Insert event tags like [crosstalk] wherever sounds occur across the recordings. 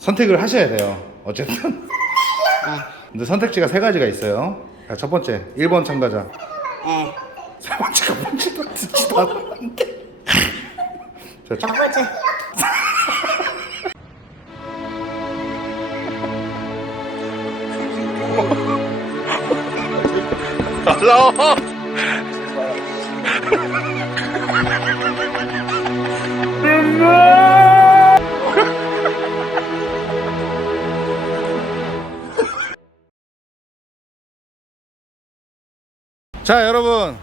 선택을 하셔야 돼요. 어쨌든. [laughs] 근데 선택지가 세 가지가 있어요. 자, 첫 번째, 1번 참가자. 예. 세 번째가 뭔지도 듣지도 않았는데. [laughs] 자, 첫 번째. 달라. [laughs] 자 여러분.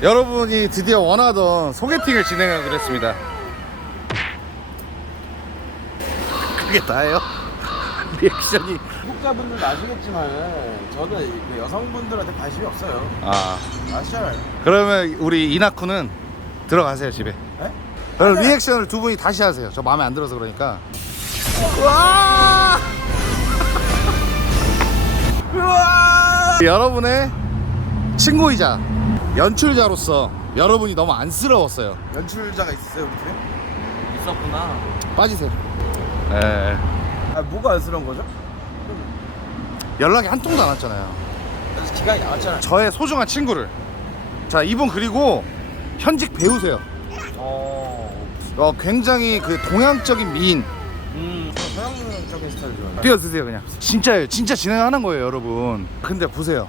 여러분이 드디어 원하던 소개팅을 진행하기로 했습니다. 그게 다예요? [laughs] 리액션이. 구독자분들도 아시겠지만 저는 그 여성분들한테 관심이 없어요. 아. 아시잖아요. 그러면 우리 이나쿠는 들어가세요 집에. 네? 그럼 리액션을 두 분이 다시 하세요. 저 마음에 안 들어서 그러니까. 와! [laughs] 여러분의 친구이자 연출자로서 여러분이 너무 안쓰러웠어요 연출자가 있었어요, 우리 팀에? 있었구나. 빠지세요 예 아, 뭐가 안쓰러운 거죠? 연락이 한 통도 안 왔잖아요 그래서 기간이 나왔잖아요. 저의 소중한 친구를 자 이분 그리고 현직 배우세요 어. 어, 굉장히 그 동양적인 미인 음. 서양적인 스타일 좋아해요. 뛰어드세요 그냥 진짜예요 진짜 진행하는 거예요 여러분 근데 보세요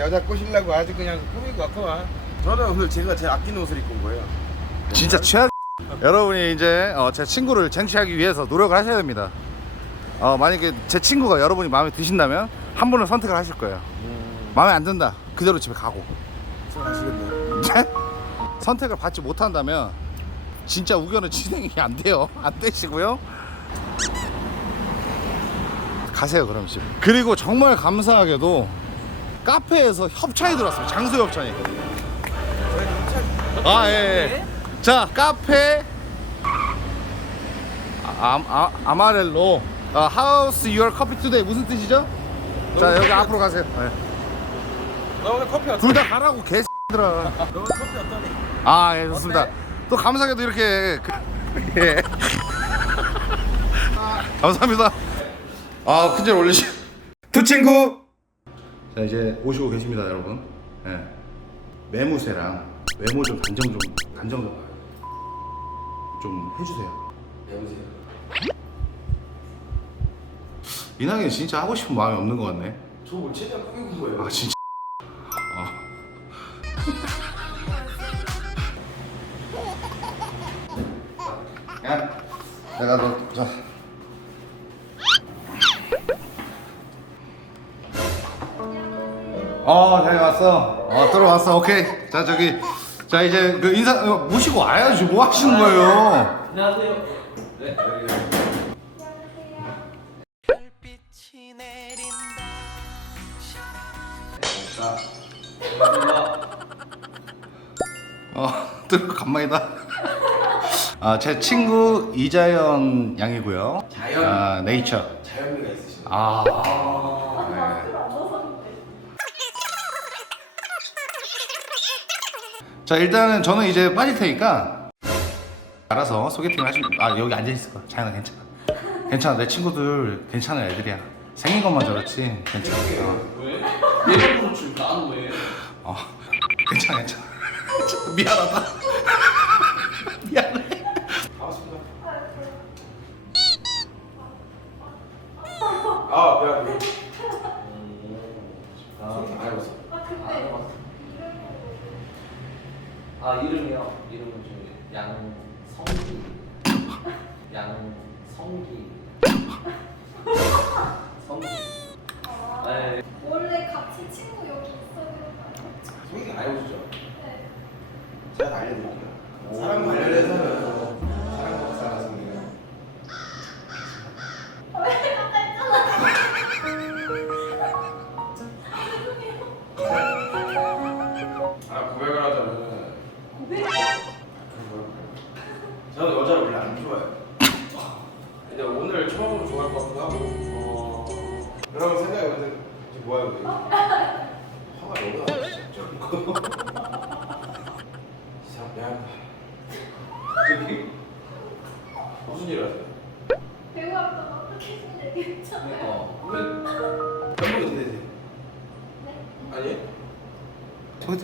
여자 꼬시려고 아주 그냥 꾸미고 왔구만. 저는 오늘 제가 제일 아끼는 옷을 입고 온 거예요. 진짜 최악. 여러분이 이제 어, 제 친구를 쟁취하기 위해서 노력을 하셔야 됩니다. 어, 만약에 제 친구가 여러분이 마음에 드신다면 한 분을 선택을 하실 거예요. 음. 마음에 안 든다. 그대로 집에 가고. 생각하시겠네요. 선택을 받지 못한다면 진짜 우겨는 진행이 안 돼요. 안 되시고요. 가세요 그럼 집 그리고 정말 감사하게도 카페에서 협찬이 들어왔어요 장소 협찬이 아, 예, 예. 자, 카페 아, 아, 아마렐로 아, How's your coffee today? 무슨 뜻이죠? 자, 여기 앞으로 가세요. 너 오늘 커피 어떠니? 둘다 가라고. 너 오늘 커피 어떠니? 아, 예, 좋습니다. 어때? 또 감사하게도 이렇게 그, 예. 감사합니다. 아, 큰절 올리시. 두 친구. 자, 이제 오시고 계십니다, 여러분. 예. 매무새랑 외모 좀 단정 좀 단정 좀, 좀 해주세요. 여보세요. 이낙연 진짜 하고 싶은 마음이 없는 것 같네. 저뭐 최대한 군 거예요. 아 진짜. 왔어. 오케이. 자, 저기, 자 이제 그 인사 어, 모시고 와야지. 뭐 하시는 거예요? 안녕하세요. 네. 어, 들어 간만이다. 아, 제 친구 이자연 양이고요. 자연? 아, 네이처. 자연미가 있으시네. 아. 자, 일단은 저는 이제 빠질 테니까 알아서 소개팅을 하시면 아, 여기 앉아 있을 거야. 자연아 괜찮아. 괜찮아. 내 친구들 괜찮은 애들이야. 생긴 것만 저렇지. 괜찮아. 어. 왜? 얘가 그렇지. 나는 왜? 어. 괜찮아, 괜찮아. [laughs] 미안하다. 미안해. 반갑습니다. 아, 미안해. 아, 소개팅 안 해봤어. 아 이름이요? 이름은 저기 양성기. 양성기. 성기. 네. 원래 같이 친구 여기 있어요. 안 해보시죠? 네. 제가 다 알려드릴게요. 사랑 관련해서는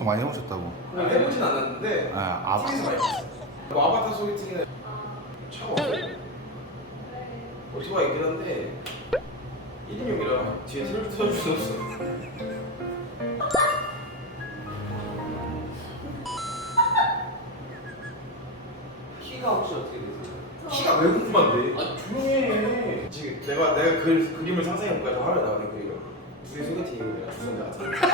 소개팅 많이 해보셨다고 아, 해보진 않았는데 아, 아. TV에서 많이 봤어요 뭐 아바타 소개팅은 아, 차가 없어요 네. 오토바이 있긴 한데 1인용이라 뒤에 세울 세울 수 없어 키가 혹시 어떻게 되세요? 키가 왜 궁금한데? 아 조용히 해. 지금 내가 내가 그 그림을 상상해볼까 저 하루에 나오는 그림 둘이 소개팅이고 내가 주선자 같은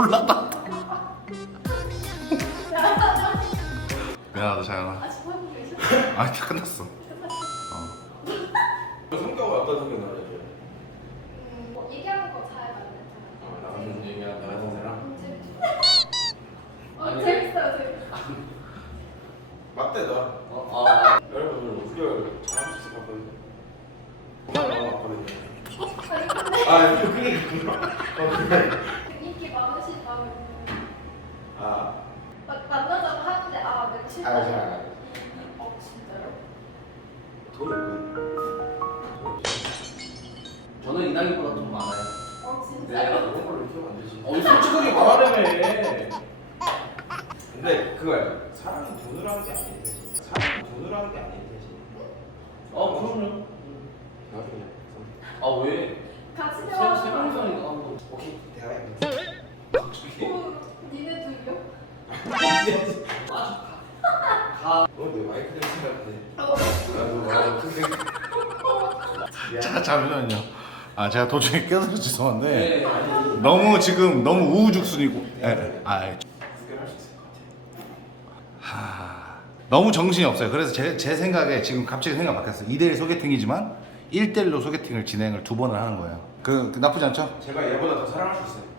나 미안하다 자연아? 아 이제 끝났어 어. 성격은 어떤 성격? 음, 뭐 얘기하는 거잘 맞는 아, 나가는 얘기야 나가는 사람. 어, 아니. 재밌어요, 재밌어. 맞대 나 어, 아, 여러분 오늘 우리가 잘할 수 있을 것 같거든요 아 맞거든요 근데 아좀 그게 그렇구나 어 그래. 아 막 만나자고 하는데, 아, 며칠 알죠. 알죠. 어, 진짜요? 없거든 저는 이날보다 돈 많아요. 어, 네. 진짜요? 그런 걸로 키우면 안 되지 어, 솔직하게 말하려면. 근데 그거 알죠? 사람이 돈으로 하는 게 아닌 대신 사람이 돈으로 하는 게 아닌 대신 어, 그럼요. 나중에 아, 왜? 같이 세, 대화하지 세. 명이서니까. 오케이 대화해 갑자기. 어, 니네 둘이요? 너내 냄새 어, 나도 말하고 근데 자 잠시만요. 아 제가 도중에 껴들어 죄송한데 네. 아니. 너무 지금 너무 우후죽순이고. 예, 아 예. 해결할 수 있을 것 같아 하... 너무 정신이 없어요. 그래서 제, 제 생각에 지금 갑자기 생각 바뀌었어요. 2대1 소개팅이지만 1대1로 소개팅을 진행을 두 번을 하는 거예요. 그, 그 나쁘지 않죠? 제가 얘보다 더 사랑할 수 있어요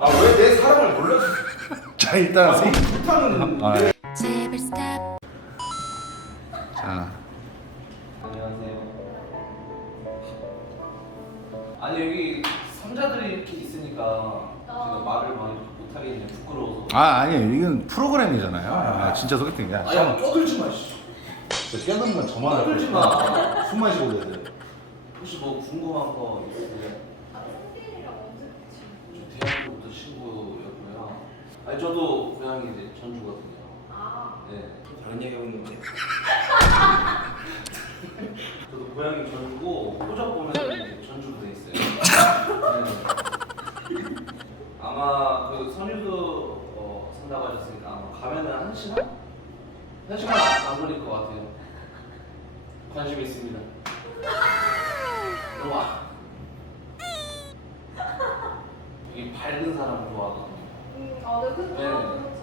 아 왜 내 사랑을 몰라줘 [laughs] 자 일단 아, 세... 못하는 아, 내 예. 제발 스탑 자 안녕하세요. 아니 여기 삼자들이 이렇게 있으니까 제가 말을 많이 못하겠네요. 부끄러워서. 아 아니에요 이건 프로그램이잖아요 아, 진짜 소개팅이야 아야 떠들지 마. 씨. 저 껴드는 건 저만 할 떠들지 거예요 마. 숨 마시고 그래야 돼 혹시 뭐 궁금한 거 있으세요? 아니 저도 고향이 이제 전주거든요. 아, 네. 다른 얘기 하고 있는데 [laughs] 저도 고향이 전주고 호적 보면 이제 전주로 돼 있어요. 네. 아마 그 선유도 어, 산다고 하셨으니까 아마 가면은 한 시간? 한 시간 안 걸릴 것 같아요. 관심 있습니다. [laughs] 아- 이 밝은 사람 좋아하거든요. 음, 아, 네, 그 네. 사람 그렇죠.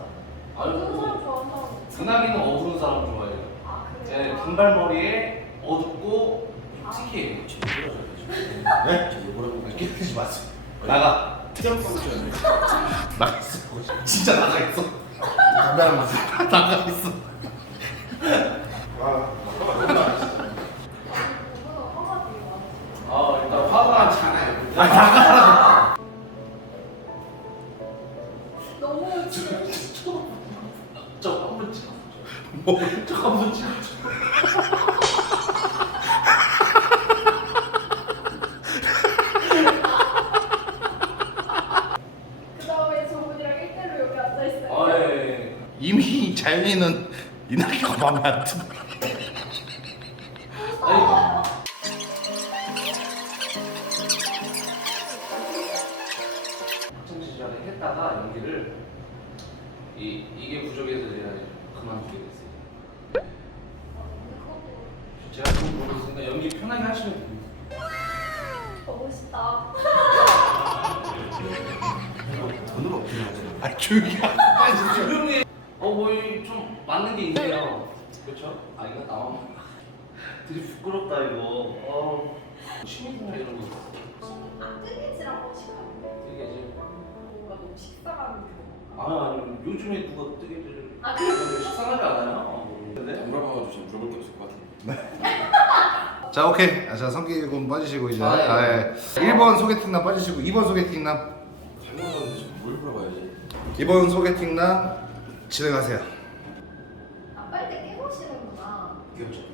아유, 그 사람 좋아하는 사람. 은하기는 어두운 사람 좋아해요. 아, 네, 그래요? 단발머리에 어둡고 특이해요. 네? 뭐라고 끼지 마세요 나가 있어 [laughs] 진짜 나가 있어 담배 하나 마세요 나가 있어 아 너무 화가. 아 일단 화가 잘아 나가 저한번 찍어. 그 다음에 저분이랑 1대로 여기 앉아있어요. 아 예. 이미 이 자연이는 안 든다. 아니 학창 시절에 했다가 연기를 이 이게 부족해서 제가 그만두게 됐어요. 제가 좀 모르겠으니까 연기 편하게 하시면 됩니다. 보고 싶다. 돈은 없긴 하죠. 아 조용히 하. 조용히 어뭐좀 맞는 게 있네요. 그렇죠? 아 이거 나만 되게 부끄럽다 이거. 어 취미생활 이런 거. 아, 뜨개질한 번씩 하는데. 되게 이제 뭔가 너무 식상한 그. 아니 아니 요즘에 누가 뜨개질 아, 식상하지 않아요? 근데 안 물어봐가지고 좀 물어볼 게 없을 것. [laughs] 자 오케이. 아, 자 성기군 빠지시고 이제 아, 예. 아, 예. 1번 소개팅남 빠지시고 2번 소개팅남 잘못하는데 지금 뭘 물어봐야지. 2번 소개팅남 진행하세요. 아, 빨대 깨보시는구나. 귀엽죠?